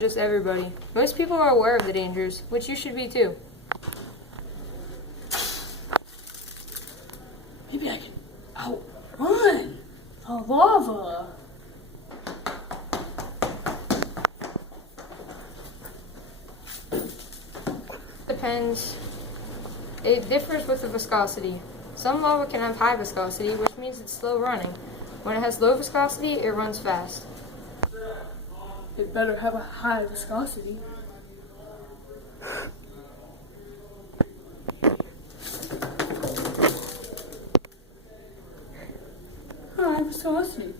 Just everybody. Most people are aware of the dangers, which you should be too. Maybe I can outrun the lava. Depends. It differs with the viscosity. Some lava can have high viscosity, which means it's slow running. When it has low viscosity, it runs fast. It better have a high viscosity. High viscosity.